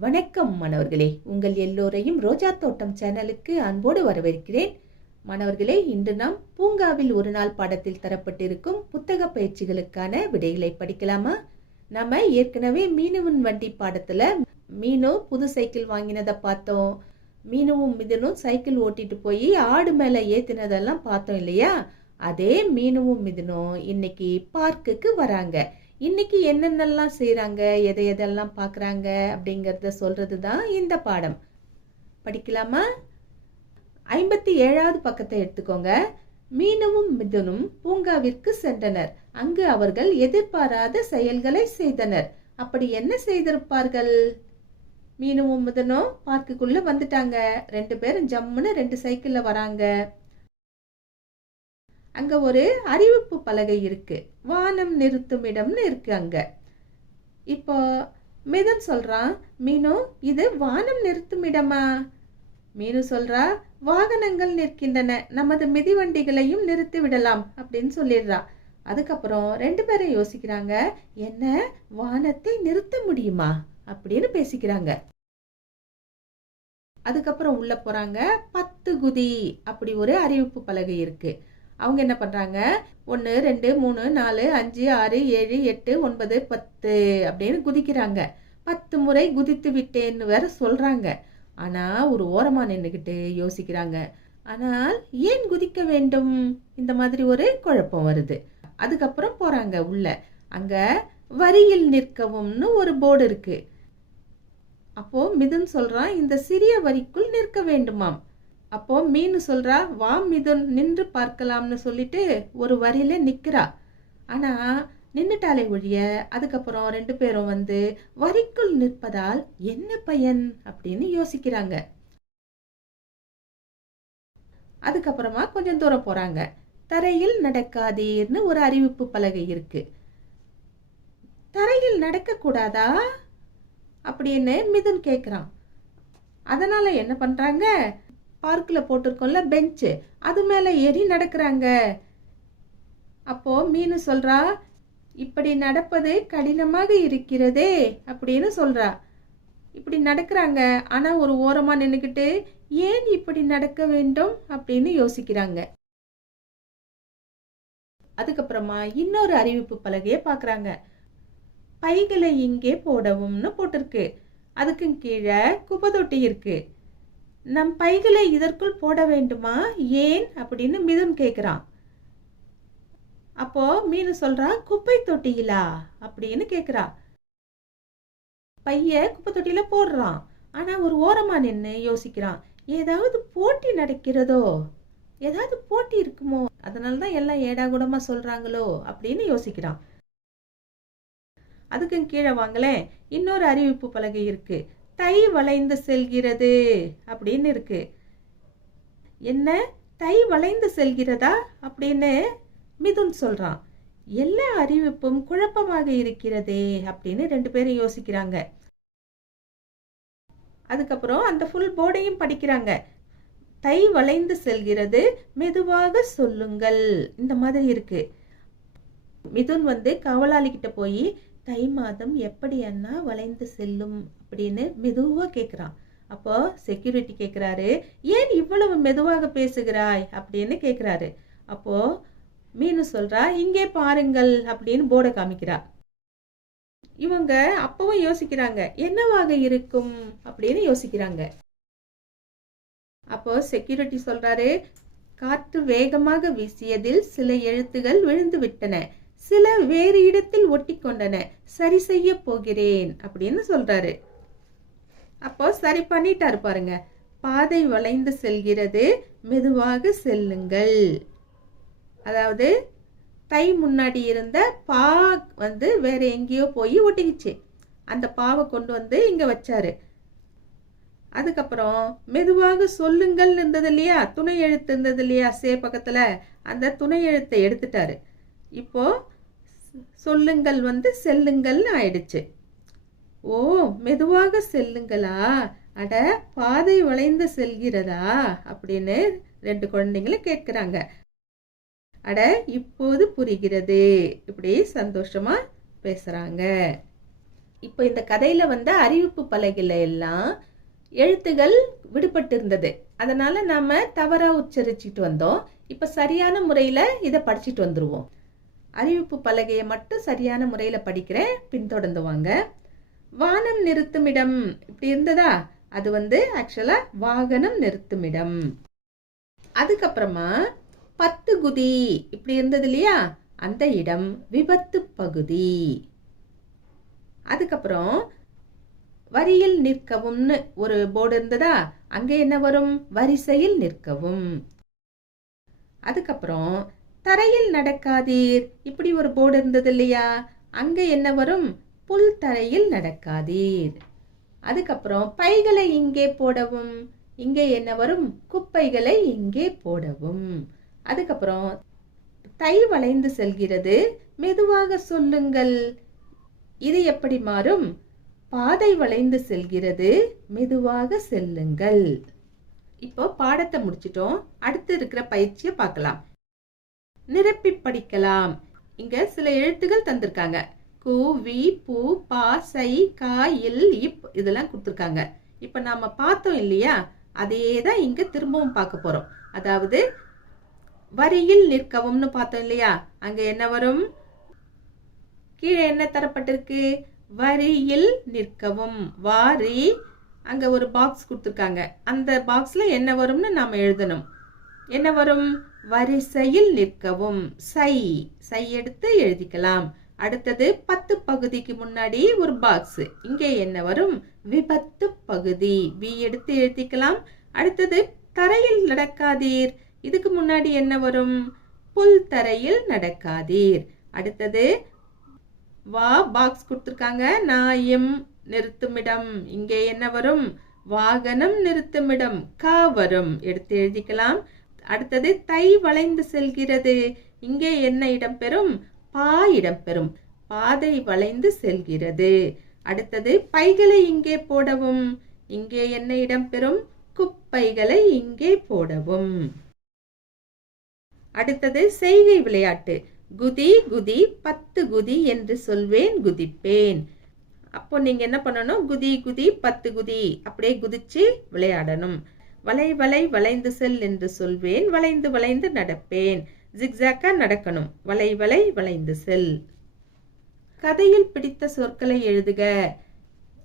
வணக்கம் மாணவர்களே, உங்கள் எல்லோரையும் ரோஜா தோட்டம் சேனலுக்கு அன்போடு வரவேற்கிறேன். மாணவர்களே, இன்று நாம் பூங்காவில் ஒரு நாள் பாடத்தில் தரப்பட்டிருக்கும் புத்தக பயிற்சிகளுக்கான விடைகளை படிக்கலாமா? நம்ம ஏற்கனவே மீனுவின் வண்டி பாடத்துல மீனு புது சைக்கிள் வாங்கினதை பார்த்தோம். மீனுவும் மிதுனும் சைக்கிள் ஓட்டிட்டு போய் ஆடு மேல ஏத்தினதெல்லாம் பார்த்தோம் இல்லையா? அதே மீனுவும் மிதுனும் இன்னைக்கு பார்க்குக்கு வராங்க. இன்னைக்கு என்னென்னலாம் செய்கிறாங்க, எதெல்லாம் பார்க்குறாங்க அப்படிங்கிறத சொல்கிறது தான் இந்த பாடம். படிக்கலாமா? 57வது பக்கத்தை எடுத்துக்கோங்க. மீனுவும் மிதுனும் பூங்காவிற்கு சென்றனர். அங்கு அவர்கள் எதிர்பாராத செயல்களை செய்தனர். அப்படி என்ன செய்திருப்பார்கள்? மீனுவும் மிதுனும் பார்க்குக்குள்ள வந்துட்டாங்க. 2 பேரும் ஜம்முன்னு 2 சைக்கிள்ல வராங்க. அங்க ஒரு அறிவிப்பு பலகை இருக்கு. வானம் நிறுத்தும் இடம்னு இருக்கு அங்க. இப்போ மிதுன் சொல்றான், மீனு இது வானம் நிறுத்தும் இடமா? மீனு சொல்றா, வாகனங்கள் நிற்கின்றன, நமது மிதிவண்டிகளையும் நிறுத்தி விடலாம் அப்படின்னு சொல்லிடுறா. அதுக்கப்புறம் 2 பேரும் யோசிக்கிறாங்க, என்ன வானத்தை நிறுத்த முடியுமா அப்படின்னு பேசிக்கிறாங்க. அதுக்கப்புறம் உள்ள போறாங்க. 10 குதி அப்படி ஒரு அறிவிப்பு பலகை இருக்கு. அவங்க என்ன பண்றாங்க, 1 2 3 4 5 6 7 8 9 10 அப்படின்னு குதிக்கிறாங்க. 10 முறை குதித்து விட்டேன்னு வேற சொல்றாங்க. ஆனா ஒரு ஓரமா நின்றுகிட்டு யோசிக்கிறாங்க, ஆனால் ஏன் குதிக்க வேண்டும்? இந்த மாதிரி ஒரு குழப்பம் வருது. அதுக்கப்புறம் போறாங்க உள்ள. அங்க வரியில் நிற்கவும்னு ஒரு போர்டு இருக்கு. அப்போ மிதுன் சொல்றான், இந்த சிறிய வரிக்குள் நிற்க வேண்டுமாம். அப்போ மீனு சொல்றா, வா மிதுன் நின்று பார்க்கலாம்னு சொல்லிட்டு ஒரு வரியில நிக்கிறா. ஆனா நின்னுட்டாலே ஒழிய அதுக்கப்புறம் 2 பேரும் வந்து வரிக்குள் நிற்பதால் என்ன பயன் அப்படின்னு யோசிக்கிறாங்க. அதுக்கப்புறமா கொஞ்சம் தூரம் போறாங்க. தரையில் நடக்காதீர்னு ஒரு அறிவிப்பு பலகை இருக்கு. தரையில் நடக்க கூடாதா அப்படின்னு மிதுன் கேக்குறான். அதனால என்ன பண்றாங்க, பார்க்கில் போட்டிருக்கோம்ல பெஞ்சு, அது மேலே ஏறி நடக்கிறாங்க. அப்போ மீனு சொல்றா, இப்படி நடப்பது கடினமாக இருக்கிறதே அப்படின்னு சொல்றா. இப்படி நடக்கிறாங்க, ஆனா ஒரு ஓரமா நின்னுக்கிட்டு ஏன் இப்படி நடக்க வேண்டும் அப்படின்னு யோசிக்கிறாங்க. அதுக்கப்புறமா இன்னொரு அறிவிப்பு பலகையை பார்க்கறாங்க. பைகளை இங்கே போடவும்னு போட்டிருக்கு. அதுக்கு கீழே குப்பை தொட்டி இருக்கு. நம் பைகளை இதற்குள் போட வேண்டுமா, ஏன் அப்படின்னு மிதுன் கேக்குறான். அப்போ மீனு சொல்றா, குப்பை தொட்டியிலா அப்படின்னு கேக்குறா. பைய குப்பை தொட்டியில போடுறான். ஆனா ஒரு ஓரமா நின்று யோசிக்கிறான், ஏதாவது போட்டி நடக்கிறதோ, ஏதாவது போட்டி இருக்குமோ, அதனாலதான் எல்லாம் ஏடாகூடமா சொல்றாங்களோ அப்படின்னு யோசிக்கிறான். அதுக்கு கீழே வாங்களேன், இன்னொரு அறிவிப்பு பலகை இருக்கு. தை வளைந்து செல்கிறது அப்படின்னு இருக்கு. என்ன தை வளைந்து செல்கிறதா அப்படின்னு மிதுன் சொல்றான். எல்லா அறிவிப்பும் குழப்பமாக இருக்கிறதே அப்படின்னு 2 பேரும் யோசிக்கிறாங்க. அதுக்கப்புறம் அந்த ஃபுல் போர்டையும் படிக்கிறாங்க. தை வளைந்து செல்கிறது, மெதுவாக சொல்லுங்கள், இந்த மாதிரி இருக்கு. மிதுன் வந்து காவலாளி கிட்ட போய், தை மாதம் எப்படி அண்ணா வளைந்து செல்லும் அப்படின்னு மெதுவா கேக்குறான். அப்போ செக்யூரிட்டி கேக்குறாரு, ஏன் இவ்வளவு மெதுவாக பேசுகிறாய் அப்படின்னு கேக்குறாரு. அப்போ மீனு சொல்றா, இங்கே பாருங்கள் அப்படின்னு போர்டை காமிக்கிறா. இவங்க அப்பவும் யோசிக்கிறாங்க, என்னவாக இருக்கும் அப்படின்னு யோசிக்கிறாங்க. அப்போ செக்யூரிட்டி சொல்றாரு, காற்று வேகமாக வீசியதில் சில எழுத்துகள் விழுந்து விட்டன, சில வேறு இடத்தில் ஒட்டி கொண்டன, சரி செய்ய போகிறேன் அப்படின்னு சொல்றாரு. அப்போ சரி பண்ணிட்டாரு பாருங்க. பாதை வளைந்து செல்கிறது, மெதுவாக செல்லுங்கள். அதாவது தை முன்னாடி இருந்த பா வந்து வேற எங்கேயோ போய் ஒட்டிக்கிச்சு. அந்த பாவை கொண்டு வந்து இங்க வச்சாரு. அதுக்கப்புறம் மெதுவாக சொல்லுங்கள் இருந்தது இல்லையா, துணை எழுத்து இருந்தது இல்லையா சே பக்கத்துல, அந்த துணை எழுத்தை எடுத்துட்டாரு. இப்போ சொல்லுங்கள் வந்து செல்லுங்கள் ஆயிடுச்சு. ஓ, மெதுவாக செல்லுங்களா, அட பாதை வளைந்து செல்கிறதா அப்படின்னு 2 குழந்தைங்களும் கேட்கிறாங்க. அட இப்போது புரிகிறது, இப்படி சந்தோஷமா பேசுறாங்க. இப்போ இந்த கதையில வந்த அறிவிப்பு பலகையில எல்லாம் எழுத்துகள் விடுபட்டு இருந்தது. அதனால நாம தவறா உச்சரிச்சுட்டு வந்தோம். இப்ப சரியான முறையில இதை படிச்சுட்டு வந்துருவோம். அறிவிப்பு பலகையை மட்டும் சரியான முறையில படிக்கிறேன், பின்தொடர்ந்து வாங்க. வானம் நிறுத்துமிடம் இப்படி இருந்ததா, அது ஆக்சுவலா வாகனம் நிறுத்துமிடம். அதுக்கப்புறமா 10 குதி இப்படி இருந்தது இல்லையா, அந்த இடம் விபத்து பகுதி. அதுக்கப்புறம் வரியில் நிற்கவும்னு ஒரு போர்டு இருந்ததா, அங்க என்ன வரும், வரிசையில் நிற்கவும். அதுக்கப்புறம் தரையில் நடக்காதீர் இப்படி ஒரு போர்டு இருந்தது இல்லையா, அங்க என்ன வரும், புல் தரையில் நடக்காதீர். அதுக்கப்புறம் பைகளை இங்கே போடவும், இங்கே என்ன வரும், குப்பைகளை இங்கே போடவும். அதுக்கப்புறம் தை வளைந்து செல்கிறது, மெதுவாக சொல்லுங்கள். இது எப்படி மாறும், பாதை வளைந்து செல்கிறது, மெதுவாக செல்லுங்கள். இப்போ பாடத்தை முடிச்சிட்டோம். அடுத்து இருக்கிற பயிற்சியை பார்க்கலாம். நிரப்பி படிக்கலாம். இங்க சில எழுத்துகள் தந்திருக்காங்க. கு, வி, பூ, பா, சை, கா, இல், இப் இதெல்லாம் கொடுத்துருக்காங்க. இப்ப நாம பார்த்தோம் இல்லையா, அதே தான் இங்க திரும்பவும் பார்க்க போறோம். அதாவது வரியில் நிற்கவும்னு பார்த்தோம் இல்லையா, அங்க என்ன வரும், கீழே என்ன தரப்பட்டிருக்கு, வரியில் நிற்கவும். வாரி அங்க ஒரு பாக்ஸ் கொடுத்துருக்காங்க, அந்த பாக்ஸ்ல என்ன வரும்னு நாம எழுதணும். என்ன வரும், வரிசையில் நிற்கவும். சை சை எடுத்து எழுதிக்கலாம். அடுத்தது 10 பகுதிக்கு முன்னாடி ஒரு பாக்ஸ், இங்கே என்ன வரும், விபத்து பகுதி. வி எடுத்து எழுதிக்கலாம். அடுத்தது தரையில் நடக்காதீர், இதுக்கு முன்னாடி என்ன வரும், புல் தரையில் நடக்காதீர். அடுத்தது வா பாக்ஸ் கொடுத்துருக்காங்க, நாயம் நிறுத்துமிடம், இங்கே என்ன வரும், வாகனம் நிறுத்துமிடம். கா வரும், எடுத்து எழுதிக்கலாம். அடுத்தது தை வளைந்து செல்கிறது, இங்கே என்ன இடம்பெறும், பா இடம்பெறும். பாதை வளைந்து செல்கிறது. அடுத்தது பைகளை இங்கே போடவும், இங்கே என்ன இடம்பெறும், குப்பைகளை இங்கே போடவும். அடுத்தது செய்கை விளையாட்டு. குதி குதி 10 குதி என்று சொல்வேன், குதிப்பேன். அப்போ நீங்க என்ன பண்ணணும், குதி குதி 10 குதி அப்படியே குதிச்சு விளையாடணும். வளை வளை வளைந்து செல் என்று சொல்வேன், வளைந்து வளைந்து நடப்பேன். ஜிக்ஸாக்கா நடக்கணும். வளை வளை வளைந்து செல். கதையில் பிடித்த சொற்களை எழுதுக.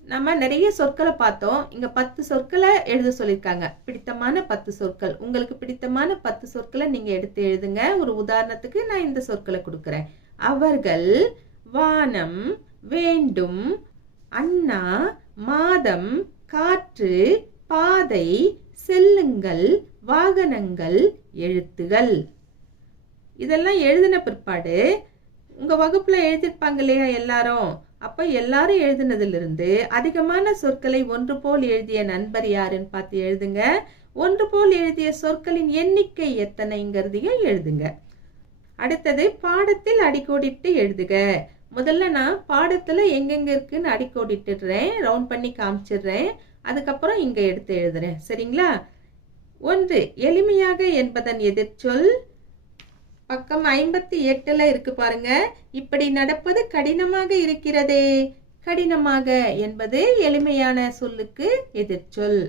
நம்ம நிறைய சொற்களை பார்த்தோம். இங்க 10 சொற்களை எழுத சொல்லியிருக்காங்க. பிடித்தமான 10 சொற்கள். உங்களுக்கு பிடித்தமான 10 சொற்களை நீங்க எடுத்து எழுதுங்க. ஒரு உதாரணத்துக்கு நான் இந்த சொற்களை கொடுக்கிறேன். அவர்கள், வானம், வேண்டும், அண்ணா, மாதம், காற்று, பாதை, செல்லுங்கள், வாகனங்கள், எழுத்துகள். இதெல்லாம் எழுதின பிற்பாடு உங்க வகுப்புல எழுதிருப்பாங்க இல்லையா எல்லாரும், அப்ப எல்லாரும் எழுதினதிலிருந்து அதிகமான சொற்களை ஒன்று போல் எழுதிய நண்பர் யாருன்னு பார்த்து எழுதுங்க. ஒன்று போல் எழுதிய சொற்களின் எண்ணிக்கை எத்தனைங்கிறதையும் எழுதுங்க. அடுத்தது பாடத்தில் அடிக்கோடிட்டு எழுதுக. முதல்ல நான் பாடத்துல எங்கெங்க இருக்குன்னு அடிக்கோடிட்டுறேன், ரவுண்ட் பண்ணி காமிச்சிடுறேன். அதுக்கப்புறம் இங்க எடுத்து எழுதுறேன். சரிங்களா? 1. எளிமையாக என்பதன் எதிர்ச்சொல். பக்கம் 58ல இருக்கு பாருங்க. இப்படி நடப்பது கடினமாக இருக்கிறதே. கடினமாக என்பது எளிமையான சொல்லுக்கு எதிர்ச்சொல்.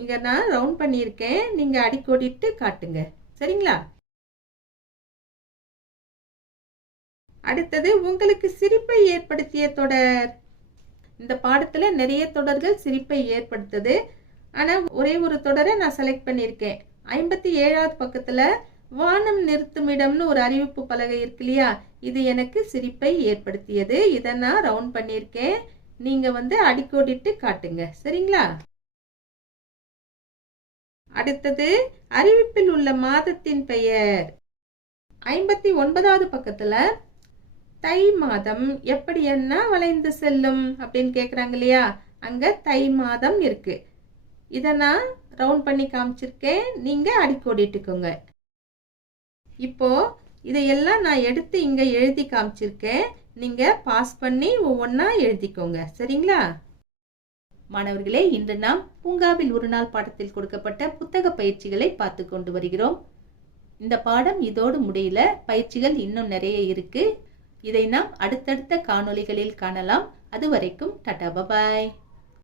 இங்க நான் ரவுண்ட் பண்ணியிருக்கேன், நீங்க அடிக்கோடிட்டு காட்டுங்க. சரிங்களா? அடுத்தது உங்களுக்கு சிரிப்பை ஏற்படுத்திய தொடர். இந்த பாடத்துல நிறைய தொடர்கள் சிரிப்பை ஏற்படுத்துது. ஆனா ஒரே ஒரு தொடரை நான் செலக்ட் பண்ணியிருக்கேன். 57வது பக்கத்துல வானம் நிறுத்துமிடம்னு ஒரு அறிவிப்பு பலகை இருக்கு இல்லையா, இது எனக்கு சிரிப்பை ஏற்படுத்தியது. இதை நான் ரவுண்ட் பண்ணியிருக்கேன், நீங்க அடிக்கோடிட்டு காட்டுங்க. சரிங்களா? அடுத்தது அறிவிப்பில் உள்ள மாதத்தின் பெயர். 59வது பக்கத்துல தை மாதம் எப்படி என்ன வளைந்து செல்லும் அப்படின்னு கேக்குறாங்க இல்லையா, அங்க தை மாதம் இருக்கு. இத நான் ரவுண்ட் பண்ணி காமிச்சிருக்கேன், நீங்க அடிக்கோடிட்டுக்கோங்க. இப்போ இதையெல்லாம் நான் எடுத்து இங்க எழுதி காமிச்சிருக்கேன், நீங்க பாஸ் பண்ணி ஒவ்வொன்னா எழுதிக்கோங்க. சரிங்களா? மாணவர்களே, இன்று நாம் பூங்காவில் ஒரு நாள் பாடத்தில் கொடுக்கப்பட்ட புத்தக பயிற்சிகளை பார்த்து கொண்டு வருகிறோம். இந்த பாடம் இதோடு முடியல, பயிற்சிகள் இன்னும் நிறைய இருக்கு. இதை நாம் அடுத்தடுத்த காணொளிகளில் காணலாம். அது வரைக்கும் டாடா பாய்.